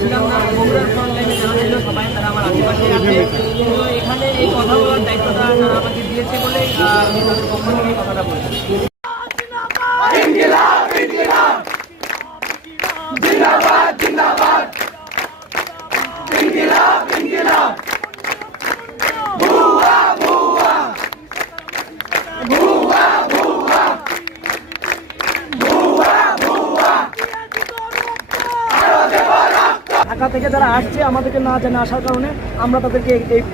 ছিলাম না বগুড়ার ফ্রন্ট লাইনে যারা ছিল সবাই তারা আমার আশেপাশে এখানে এই কথা বলার দায়িত্বটা আমাকে দিয়েছে বলেই আমি ঢাকা থেকে যারা আসছে, আমাদেরকে না জেনে আসার কারণে আমরা তাদেরকে এই-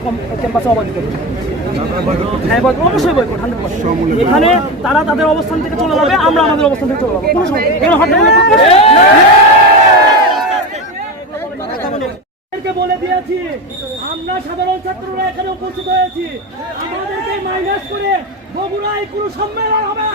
ক্যাম্পাসে অবাধিত করছি। হ্যাঁ এখানে তারা তাদের অবস্থান থেকে চলে যাবে, আমরা আমাদের অবস্থান থেকে চলে যাব। বলে দিয়েছি, আমরা সাধারণ ছাত্ররা এখানে উপস্থিত হয়েছি। আমাদেরকে মাইনাস করে বগুড়ায় কোনো সম্মেলন হবে না।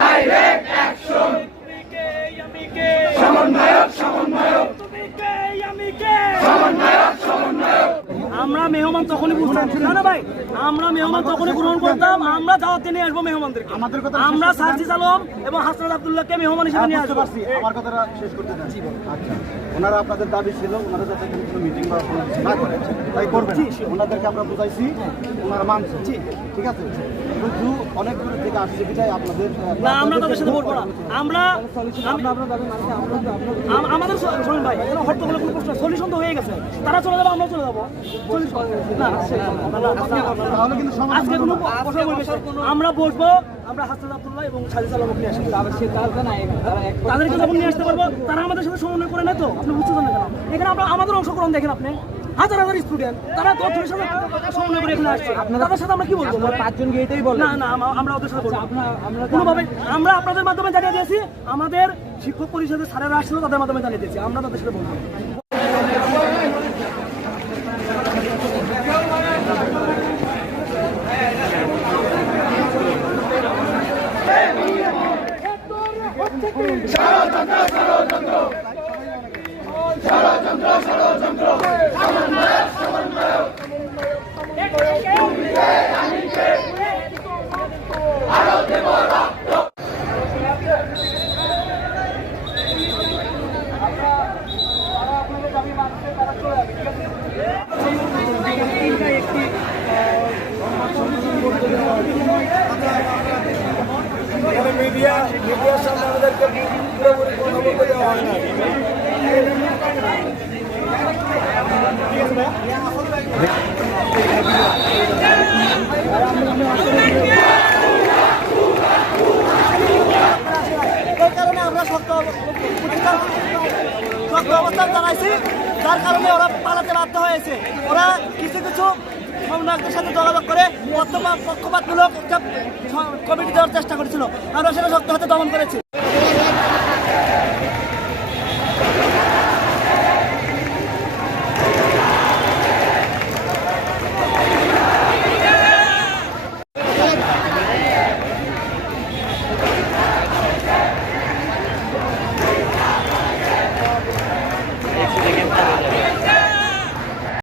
এই ক্যাম্পাস থেকে বিতাড়িত করেছি। আমরা মেহমান তখনই বুঝতাম না না ভাই আমরা মেহমান তখনই গ্রহণ করতাম আমরা দাওয়াতে নিয়ে আসব মেহমানদেরকে। আমাদের কথা আমরা সার্জিস আলম এবং হাসনাত আব্দুল্লাহকে মেহমান হিসেবে নিয়ে বুঝতে আসব। পারছি। আমার কথাটা শেষ করতে চাচ্ছি আচ্ছা ওনারা আপনাদের দাবি ছিল ওনারা যাতে কোনো মিটিং বা না করে। তাই করবেন। ওনাদেরকে আমরা বুঝাইছি ওনারা মানছে। ঠিক আছে? কিন্তু অনেক দূর থেকে আসছে বিধায় আপনাদের না আমরা তাদের সাথে বলব না। আমরা আমি- আম- আমাদের শোনেন ভাই হট্টগোলের কোনো প্রশ্ন সলিউশন তো হয়ে গেছে। তারা চলে যাবে আমরা চলে যাব। না, না, না, না, না, না। না। আমরা বসবো। আমরা হাসান আব্দুল্লাহ এবং সাজিদ আলমকে নিয়ে আসব তাদেরকে যখন নিয়ে আসতে পারব তারা আমাদের সাথে সমন্বয় করে নেয় তো। আপনি বুঝতে কেন এখানে আমরা আমাদের অংশগ্রহণ দেখেন আপনি। হাজার হাজার স্টুডেন্ট তারা তো অর্থনীতির সাথে সমন্বয় করে এখানে আসছে। তাদের সাথে আমরা কি বলব? পাঁচজন গিয়েই বল না না আমরা ওদের সাথে বলব। কোনোভাবে আমরা আপনাদের মাধ্যমে জানিয়ে দিয়েছি আমাদের শিক্ষক পরিষদের স্যারেরা আসছিল তাদের মাধ্যমে জানিয়ে দিয়েছি। আমরা তাদের সাথে বলব। ষড়যন্ত্র ষড়যন্ত্র ষড়যন্ত্র মিডিয়া মিডিয়ার আমরা শক্ত শক্ত অবস্থান জানাইছি, যার কারণে ওরা পালাতে বাধ্য হয়েছে। ওরা কিছু কিছু সমন্বয়কদের সাথে যোগাযোগ করে বর্তমান পক্ষপাতমূলক কমিটি দেওয়ার চেষ্টা করেছিল। আমরা সেটা শক্ত হাতে দমন করেছি।